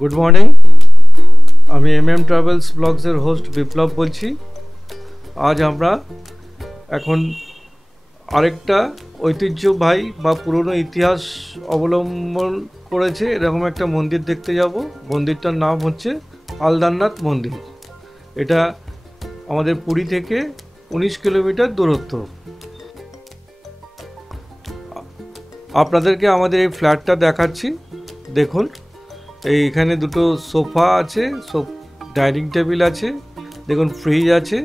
Good morning আমি MM travels ব্লগসের host বিপ্লব বলছি। আজ আমরা এখন আরেকটা ঐতিহ্যবাহী বা পুরনো ইতিহাস অবলম্বন করেছে এরকম একটা মন্দির দেখতে যাব। মন্দিরটার নাম হচ্ছে আলদারনাথ মন্দির। এটা আমাদের পুরী থেকে 19 কিলোমিটার দূরত্ব। আপনাদেরকে আমাদের এই ফ্ল্যাটটা দেখাচ্ছি। দেখুন এইখানে দুটো সোফা আছে, ডাইনিং টেবিল আছে, দেখুন ফ্রিজ আছে,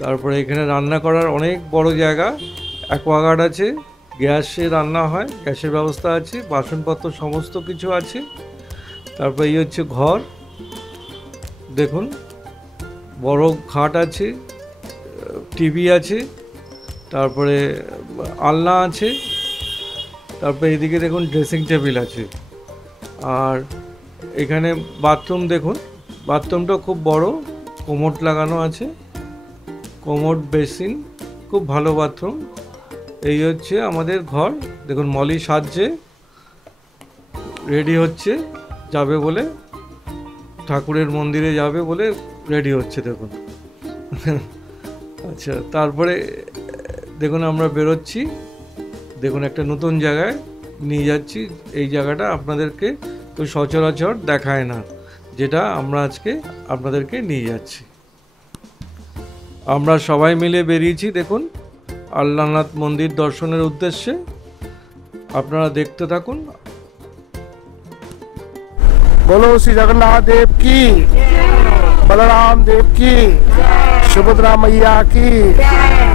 তারপরে এখানে রান্না করার অনেক বড় জায়গা, অ্যাকোয়াগার্ড আছে, গ্যাসে রান্না হয়, গ্যাসের ব্যবস্থা আছে, বাসনপত্র সমস্ত কিছু আছে। তারপরে এই হচ্ছে ঘর, দেখুন বড় খাট আছে, টিভি আছে, তারপরে আলনা আছে, তারপরে এদিকে দেখুন ড্রেসিং টেবিল আছে। আর এখানে বাথরুম দেখুন, বাথরুমটা খুব বড়, কোমোড লাগানো আছে, কোমোড বেসিন, খুব ভালো বাথরুম। এই হচ্ছে আমাদের ঘর। দেখুন মলি সাজছে, রেডি হচ্ছে যাবে বলে, ঠাকুরের মন্দিরে যাবে বলে রেডি হচ্ছে দেখুন। আচ্ছা, তারপরে দেখুন আমরা বেরোচ্ছি, দেখুন একটা নতুন জায়গায় নিয়ে যাচ্ছি। এই জায়গাটা আপনাদেরকে তো সচরাচর দেখায় না, যেটা আমরা আজকে আপনাদেরকে নিয়ে যাচ্ছি। আমরা সবাই মিলে বেরিয়েছি দেখুন আল্লাহনাথ মন্দির দর্শনের উদ্দেশ্যে। আপনারা দেখতে থাকুন। बोलो श्री जगन्नाथ देव की, बलराम देव की, सुभद्रा मैया की,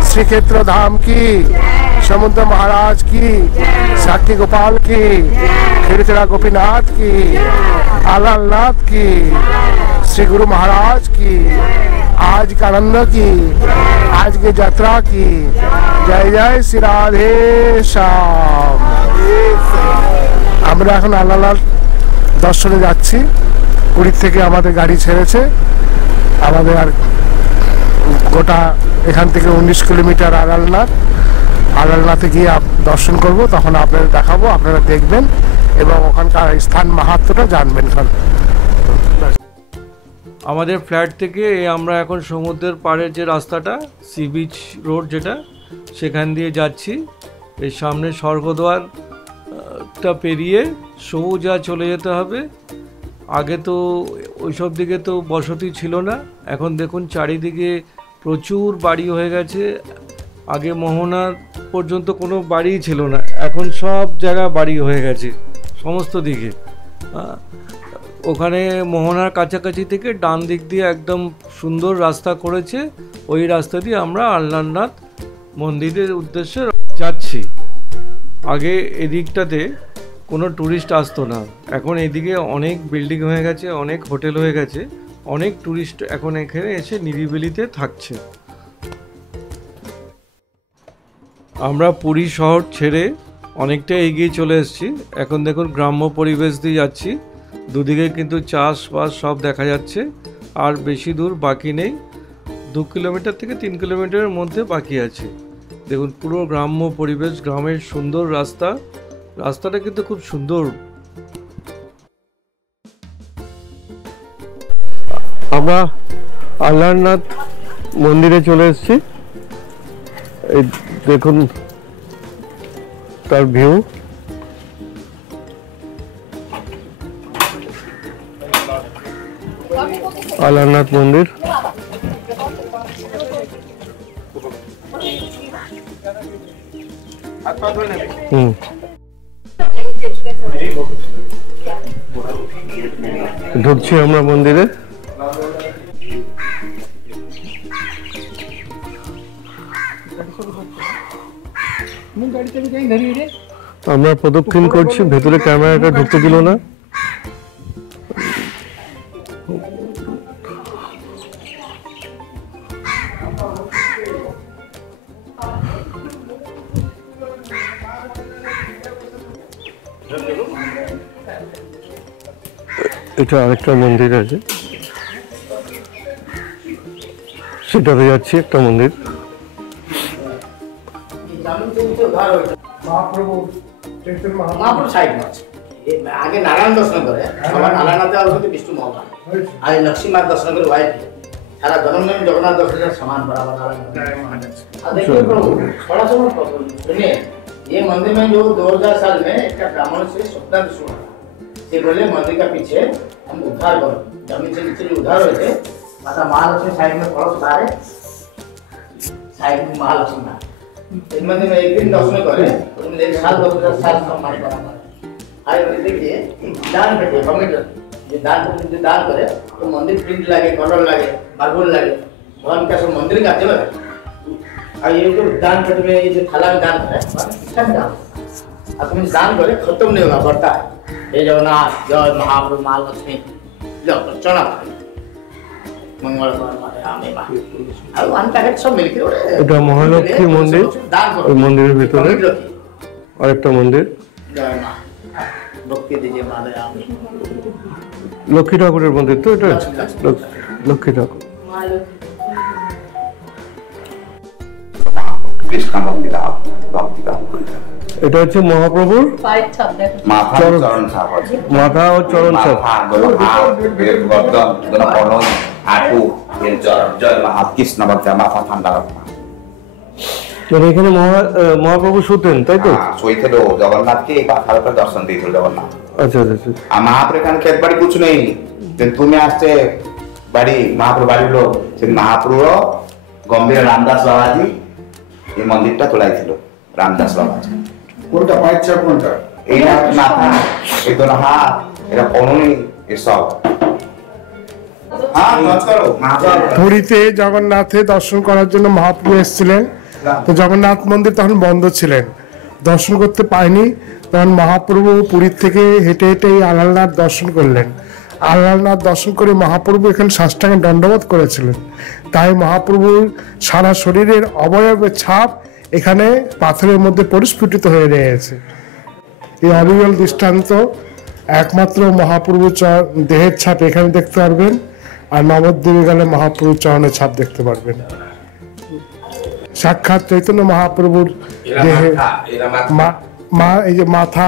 श्री क्षेत्र धाम की, समुद्र महाराज की, साक्षी गोपाल की, खिड़चड़ा गोपीनाथ की, आलालनाथ की, श्री गुरु महाराज की, आज का आनंद की, आज की यात्रा की। जय जय श्री राधे श्याम। আমরা এখন আলালাল দর্শনে যাচ্ছি। পুরী থেকে আমাদের গাড়ি ছেড়েছে, আমাদের আর গোটা এখান থেকে 19 কিলোমিটার আলালনাথে গিয়ে দর্শন করব, তখন আপনাদের দেখাবো, আপনারা দেখবেন এবং ওখানকার স্থান মাহাত্ম্যটা জানবেন। আমাদের ফ্ল্যাট থেকে আমরা এখন সমুদ্রের পাড়ের যে রাস্তাটা, সি বিচ রোড যেটা, সেখান দিয়ে যাচ্ছি। এই সামনে স্বর্গদ্বারটা পেরিয়ে সোজা চলে যেতে হবে। আগে তো ওইসব দিকে তো বসতি ছিল না, এখন দেখুন চারিদিকে প্রচুর বাড়ি হয়ে গেছে। আগে মোহনার পর্যন্ত কোনো বাড়িই ছিল না, এখন সব জায়গা বাড়ি হয়ে গেছে সমস্ত দিকে। ওখানে মোহনার কাছাকাছি থেকে ডান দিক দিয়ে একদম সুন্দর রাস্তা করেছে, ওই রাস্তা দিয়ে আমরা আল্লাহনাথ মন্দিরের উদ্দেশ্যে যাচ্ছি। আগে এদিকটাতে কোনো ট্যুরিস্ট আসতো না, এখন এদিকে অনেক বিল্ডিং হয়ে গেছে, অনেক হোটেল হয়ে গেছে, অনেক ট্যুরিস্ট এখন এখানে এসে নিরিবিলিতে থাকছে। আমরা পুরী শহর ছেড়ে অনেকটা এগিয়ে চলে এসেছি। এখন দেখুন গ্রাম্য পরিবেশ দিয়ে যাচ্ছি, দুদিকে কিন্তু চাষবাস সব দেখা যাচ্ছে। আর বেশি দূর বাকি নেই, 2 কিলোমিটার থেকে 3 কিলোমিটারের মধ্যে বাকি আছে। দেখুন পুরো গ্রাম্য পরিবেশ, গ্রামের সুন্দর রাস্তা, রাস্তাটা কিন্তু খুব সুন্দর। আমরা আল্লাহনাথ মন্দিরে চলে এসেছি, এই দেখুন তার ভিউ। আল্লাহনাথ মন্দির ঢুকছি আমরা মন্দিরে। আমরা প্রদক্ষিণ করছি, ভেতরে ক্যামেরাটা ঢুকতে দিল না। এটা আরেকটা মন্দির আছে, সেটাতে যাচ্ছি, একটা মন্দির। महाप्रभु साइड में আগে নারায়ণ দর্শন করে সবার নারায়ণনাথে হচ্ছে বিষ্ণু ভগবান আর লক্ষ্মী মার দর্শন করে ওয়াইফ সারা জন্ম জগন্নাथ दर्शन समान बराबर नारायण देखिए प्रभु थोड़ा सा सुनिए ये मंदिर में जो 2000 साल में एक ब्राह्मण से स्वप्न सुना से बोले मंदिर का पीछे हम उद्धार करो जमीन से नीचे उद्धार हुए थे माता महालक्ष्मी साइड में पड़ोस बाहर साइड में महालक्ष्मी ना इस मंदिर में एक दिन दर्शन करे उसमें 1 साल 2000 साल सम्मान बराबर आए बोले देखिए दान बैठे कमिट ये दान करे तो मंदिर प्रिंट लगे कलर लगे मार्बल लगे भगवान का सब मंदिर का जगह और ये जो दान पेट में ये जो थाला में दान करे किसका दान अब तुम दान करे खत्म नहीं होगा बढ़ता है ये जगन्नाथ जय महाप्रभु महालक्ष्मी लो चढ़ा मंगल माते आमे बा और अनका है सब मिलके এটা মহালক্ষ্মী মন্দির दान करो ওই মন্দিরের ভিতরে আরেকটা মন্দির जय मां भक्ति दीजिए माते आमे লক্ষ্মী ঠাকুরের মন্দির তো এটা লক্ষ্মী ঠাকুর কৃষ্ণ ভক্তি দাম এটা হচ্ছে মহাপ্রভুর পায়ের ছাপ দেখো মাথা চরণ- চরণ ছাপ আছে মাথা ও চরণ ছাপ মাথা গলা হাত এর গর্দন গলা পলন হাঁটু এর চরণ জয় মহা কৃষ্ণ ভক্তি মাথা ঠান্ডা রাখা তো এখানে মহাপ্রভু শুতেন তাই তো শোইছিল জগন্নাথকে এই পাথার উপর দর্শন দিয়েছিল জগন্নাথ আচ্ছা আচ্ছা আচ্ছা আর মহাপ্রভু এখানে ক্ষেত বাড়ি কিছু নেই কিন্তু তুমি আসছে বাড়ি মহাপ্রভু বাড়ির লোক সে মহাপ্রভু গম্ভীর রামদাস বাবাজি এই মন্দিরটা তোলাইছিল রামদাস বাবাজি কোনটা পায়ের ছাপ কোনটা এই মাথা এই দোনো হাত এটা পলনি এসব হ্যাঁ কাজ করো মাথা পুরীতে জগন্নাথে দর্শন করার জন্য মহাপ্রভু এসেছিলেন তো জগন্নাথ মন্দির তখন বন্ধ ছিলেন দর্শন করতে পায়নি তখন মহাপ্রভু পুরীর থেকে হেঁটে হেঁটে এই আলালনাথ দর্শন করলেন আলালনাথ দর্শন করে মহাপ্রভু এখানে সাষ্টাঙ্গে দণ্ডবোধ করেছিলেন তাই মহাপ্রভুর সারা শরীরের অবয়বের ছাপ এখানে পাথরের মধ্যে পরিস্ফুটিত হয়ে রয়েছে এই অবিরল দৃষ্টান্ত একমাত্র মহাপ্রভু দেহের ছাপ এখানে দেখতে পারবেন আর নবদ্বীপে গেলে মহাপ্রভুর চরণের ছাপ দেখতে পারবেন সাক্ষাৎ চৈতন্য মহাপ্রভুর দেহে এই যে মাথা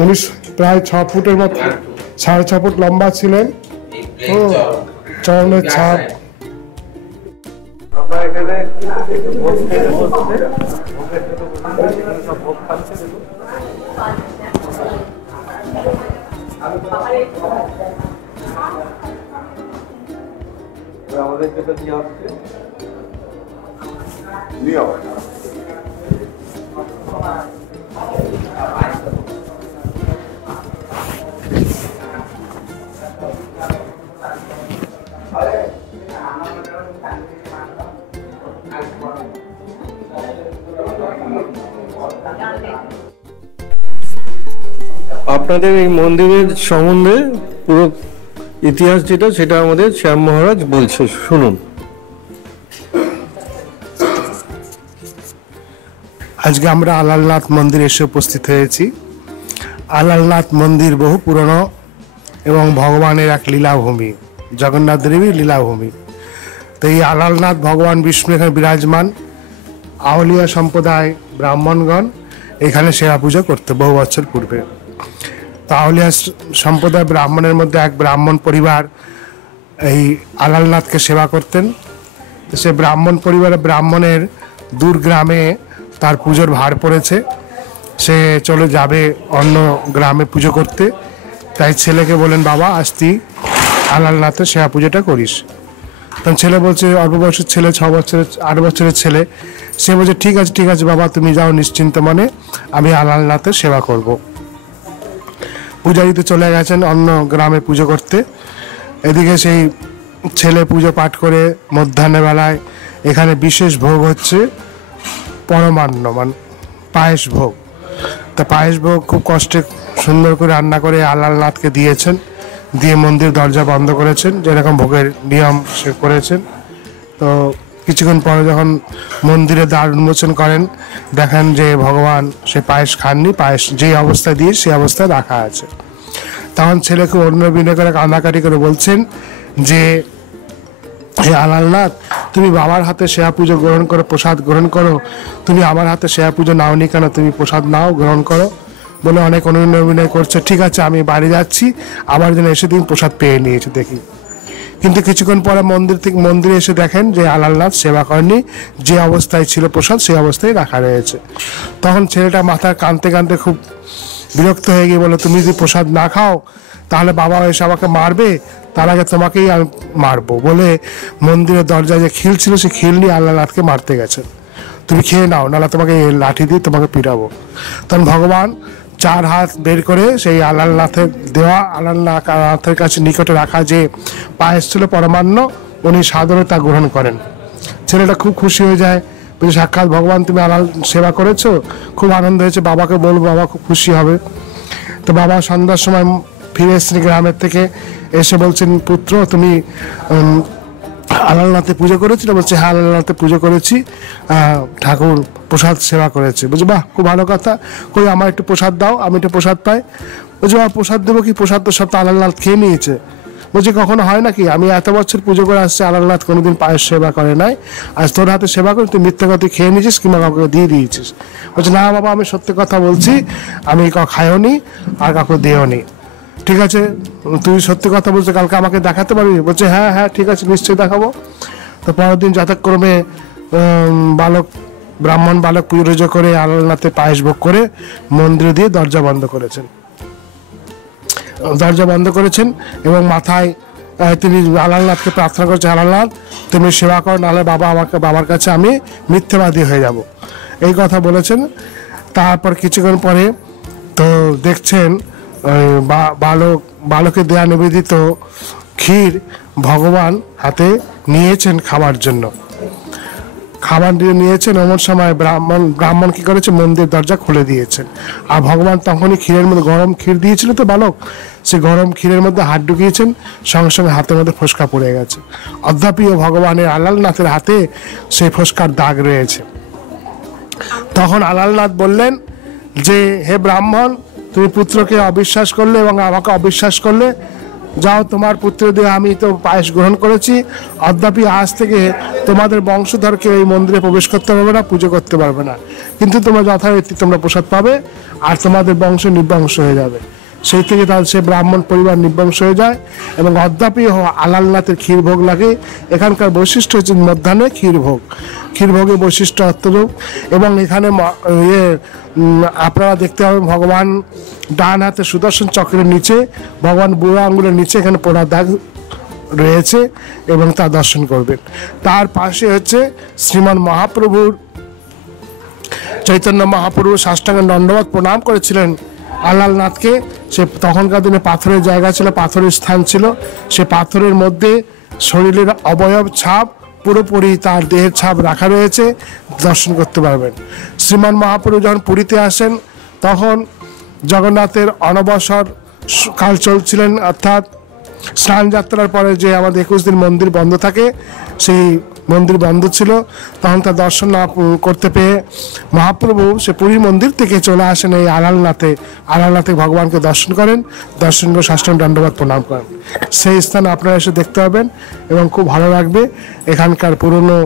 উনি প্রায় 6 ফুটের মতো 6.5 ফুট লম্বা ছিলেন চরণের ছাপ আমরা এখানে বসতে ভোগ খাচ্ছে আমাদের যেটা দিয়ে আসছে আপনাদের এই মন্দিরের সম্বন্ধে পুরো ইতিহাস যেটা সেটা আমাদের শ্যাম মহারাজ বলছে, শুনুন। আজকে আমরা আলালনাথ মন্দিরে এসে উপস্থিত হয়েছি। আলালনাথ মন্দির বহু পুরনো এবং ভগবানের এক লীলাভূমি, জগন্নাথ দেবীর লীলাভূমি। তো এই আলালনাথ ভগবান বিষ্ণু এখানে বিরাজমান। আউলিয়া সম্প্রদায় ব্রাহ্মণগণ এখানে সেবা পূজা করতে বহু বছর পূর্বে। তো আউলিয়া সম্প্রদায় ব্রাহ্মণের মধ্যে এক ব্রাহ্মণ পরিবার এই আলালনাথকে সেবা করতেন। তো সে ব্রাহ্মণ পরিবারের ব্রাহ্মণের দূর গ্রামে তার পুজোর ভার পড়েছে, সে চলে যাবে অন্য গ্রামে পুজো করতে। তাই ছেলেকে বলেন, বাবা আজ তুই আলালনাথের সেবা পুজোটা করিস। তখন ছেলে বলছে, অল্প বয়সের ছেলে, 6 বছরের 8 বছরের ছেলে, সে বলছে ঠিক আছে বাবা, তুমি যাও নিশ্চিন্ত মনে, আমি আলালনাথের সেবা করব। পূজারিতে চলে গেছেন অন্য গ্রামে পুজো করতে। এদিকে সেই ছেলে পুজো পাঠ করে মধ্যাহ্ন বেলায় এখানে বিশেষ ভোগ হচ্ছে পরমান্ন, মানে পায়েস ভোগ। তা পায়েস ভোগ খুব কষ্টে সুন্দর করে রান্না করে আলালনাথকে দিয়েছেন, দিয়ে মন্দির দরজা বন্ধ করেছেন, যেরকম ভোগের নিয়ম সে করেছেন। তো কিছুক্ষণ পরে যখন মন্দিরে দ্বার উন্মোচন করেন, দেখেন যে ভগবান সে পায়েস খাননি, পায়েস যেই অবস্থায় দিয়ে সেই অবস্থায় রাখা আছে। তখন ছেলে খুব অন্য বিনয় করে কান্নাকাটি করে বলছেন যে হে আলালনাথ, তুমি বাবার হাতে সেবা পুজো গ্রহণ করো, প্রসাদ গ্রহণ করো, তুমি আমার হাতে সেবা পুজো নাওনি কেন, তুমি প্রসাদ নাও, গ্রহণ করো বলে অনেক অনুনয় করছে। ঠিক আছে, আমি বাড়ি যাচ্ছি, আবার যেন এসে তুমি প্রসাদ পেয়ে নিয়েছে দেখি। কিন্তু কিছুক্ষণ পরে মন্দিরে এসে দেখেন যে আলালনাথ সেবা করেনি, যে অবস্থায় ছিল প্রসাদ সেই অবস্থায় রাখা রয়েছে। তখন ছেলেটা মাথা কাঁদতে কাঁদতে খুব বিরক্ত হয়ে গিয়ে বলে, তুমি যদি প্রসাদ না খাও তাহলে বাবা এসে আমাকে মারবে, তার আগে তোমাকেই আমি মারবো বলে মন্দিরের দরজায় যে খিল ছিল সেই খিল নিয়ে আলালনাথকে মারতে গেছে। তুমি খেয়ে নাও, নাহলে তোমাকে লাঠি দিয়ে তোমাকে পিটাবো। তখন ভগবান 4 হাত বের করে সেই আলালনাথের দেওয়া, আলালনাথের কাছে নিকটে রাখা যে পায়েস ছিল পরমান্ন, উনি সাদরে তা গ্রহণ করেন। ছেলেটা খুব খুশি হয়ে যায়, বলছে সাক্ষাৎ ভগবান, তুমি আলাল সেবা করেছো, খুব আনন্দ হয়েছে, বাবাকে বলবো, বাবা খুব খুশি হবে। তো বাবা সন্ধ্যার সময় ফিরে এসেছেন গ্রামের থেকে, এসে বলছেন, পুত্র তুমি আলালনাথে পুজো করেছিল? বলছে হ্যাঁ, আলালনাথে পুজো করেছি, ঠাকুর প্রসাদ সেবা করেছে। বলছে বাহ, খুব ভালো কথা, কই আমার একটু প্রসাদ দাও, আমি একটু প্রসাদ পাই। বলছে বাবা প্রসাদ দেবো কি, প্রসাদ তো সব তো আলালনাথ খেয়ে নিয়েছে। বলছে কখনো হয় নাকি, আমি এত বছর পুজো করে আসছি, আলালনাথ কোনোদিন পায়েস সেবা করে নাই, আজ তোর হাতে সেবা করে তুই মিথ্যে কথা খেয়ে নিয়েছিস কিংবা কাউকে দিয়ে দিয়েছিস। বলছে না বাবা, আমি সত্যি কথা বলছি, আমি খাইও নি আর কাউকে দিও নি। ঠিক আছে, তুই সত্যি কথা বলছো, কালকে আমাকে দেখাতে পারবি? বলছে হ্যাঁ হ্যাঁ ঠিক আছে, নিশ্চয়ই দেখাবো। তো পরের দিন যথাক্রমে ব্রাহ্মণ বালক পুজো করে আলালনাথে পায়েস ভোগ করে মন্দিরে দিয়ে দরজা বন্ধ করেছেন এবং মাথায় তিনি আলালনাথকে প্রার্থনা করেছেন, আলালনাথ তুমি সেবা করো, নাহলে বাবার কাছে আমি মিথ্যাবাদী হয়ে যাব, এই কথা বলেছেন। তারপর কিছুক্ষণ পরে তো দেখছেন বালকের দেয়া নিবেদিত ক্ষীর ভগবান হাতে নিয়েছেন খাবার জন্য। খাবার দিয়ে নিয়েছেন, এমন সময় ব্রাহ্মণ কি করেছে, মন্দির দরজা খুলে দিয়েছেন। আর ভগবান তখনই ক্ষীরের মধ্যে, গরম ক্ষীর দিয়েছিল তো বালক, সে গরম ক্ষীরের মধ্যে হাত ঢুকিয়েছেন, সঙ্গে সঙ্গে হাতের মধ্যে ফোসকা পড়ে গেছে। অদ্যাপিও ভগবানের আলালনাথের হাতে সেই ফোসকার দাগ রয়েছে। তখন আলালনাথ বললেন যে হে ব্রাহ্মণ, তুমি পুত্রকে অবিশ্বাস করলে এবং আমাকে অবিশ্বাস করলে, যাও তোমার পুত্র দিয়ে আমি তো পায়েস গ্রহণ করেছি, অদ্যাপি আজ থেকে তোমাদের বংশধরকে এই মন্দিরে প্রবেশ করতে পারবে না, পুজো করতে পারবে না, কিন্তু তোমরা যথারীতি তোমরা প্রসাদ পাবে আর তোমাদের বংশ নির্বংশ হয়ে যাবে। সেই থেকে তাহলে সে ব্রাহ্মণ পরিবার নির্বংশ হয়ে যায় এবং অদ্যাপি আলালনাথের ক্ষীরভোগ লাগে। এখানকার বৈশিষ্ট্য হচ্ছে মধ্যাহ্নে ক্ষীরভোগের বৈশিষ্ট্য অত্যরূপ। এবং এখানে আপনারা দেখতে পাবেন ভগবান ডান হাতে সুদর্শন চক্রের নিচে, ভগবান বুড়ো আঙ্গুলের নিচে এখানে পোড়ার দাগ রয়েছে এবং তা দর্শন করবেন। তার পাশে হচ্ছে শ্রীমান মহাপ্রভুর, চৈতন্য মহাপ্রভু সাষ্টাঙ্গে দণ্ডবত প্রণাম করেছিলেন আলালনাথকে। সে তখনকার দিনে পাথরের জায়গা ছিল, পাথরের স্থান ছিল, সে পাথরের মধ্যে শরীরের অবয়ব ছাপ, পুরোপুরি তার দেহের ছাপ রাখা রয়েছে, দর্শন করতে পারবেন। শ্রীমান মহাপ্রভু যখন পুরীতে আসেন তখন জগন্নাথের অনবসর কাল চলছিলেন, অর্থাৎ স্নান যাত্রার পরে যে আমাদের 21 দিন মন্দির বন্ধ থাকে, সেই মন্দির বন্ধ ছিল। তখন তার দর্শন না করতে পেয়ে মহাপ্রভু সে পুরী মন্দির থেকে চলে আসেন এই আলালনাথে ভগবানকে দর্শন করেন, দর্শন করে সাষ্টাঙ্গ দণ্ডবত প্রণাম করেন। সেই স্থান আপনারা এসে দেখতে পাবেন এবং খুব ভালো লাগবে। এখানকার পুরনো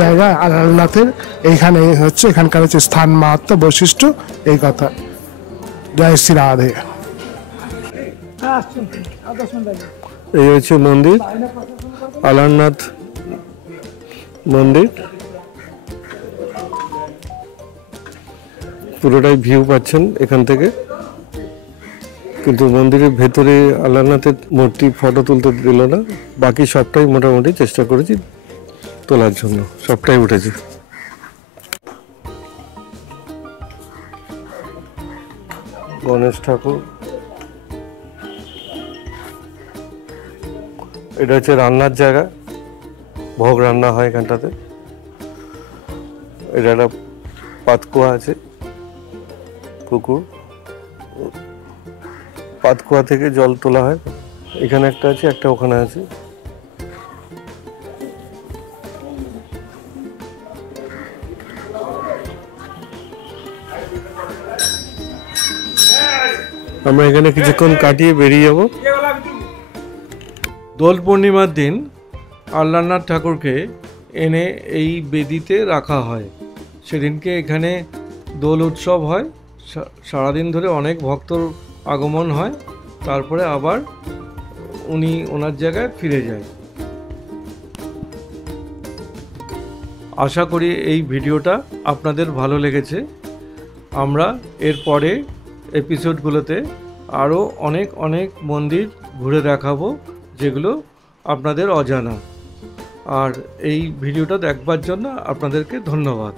জায়গা আলালনাথের, এইখানে হচ্ছে এখানকার হচ্ছে স্থান মাহাত্ম্য বৈশিষ্ট্য, এই কথা। জয় শ্রী রাধে। এই হচ্ছে মন্দির, আলালনাথ মন্দির, পুরোটাই ভিউ পাচ্ছেন এখান থেকে। কিন্তু মন্দিরের ভেতরে আলালনাথের মূর্তি ফটো তুলতে দিল না, বাকি সবটাই মোটামুটি চেষ্টা করেছি তোলার জন্য, সবটাই উঠেছে। গণেশ ঠাকুর, এটা হচ্ছে রান্নার জায়গা, ভোগ রান্না হয় এখানটাতে। এটা একটা পাতকুয়া আছে, পুকুর, পাতকুয়া থেকে জল তোলা হয়। এখানে একটা আছে, একটা ওখানে আছে। আমরা এখানে কিছুক্ষণ কাটিয়ে বেরিয়ে যাব। দোল পূর্ণিমার দিন আল্লাহনাথ ঠাকুরকে এনে এই বেদিতে রাখা হয়। সেদিনকে এখানে দোল উৎসব হয়, সারাদিন ধরে অনেক ভক্তর আগমন হয়, তারপরে আবার উনি ওনার জায়গায় ফিরে যায়। আশা করি এই ভিডিওটা আপনাদের ভালো লেগেছে। আমরা এর পরে এপিসোডগুলোতে আরও অনেক অনেক মন্দির ঘুরে দেখাবো যেগুলো আপনাদের অজানা। আর এই ভিডিওটা দেখবার জন্য আপনাদেরকে ধন্যবাদ।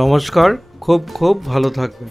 নমস্কার, খুব খুব ভালো থাকবেন।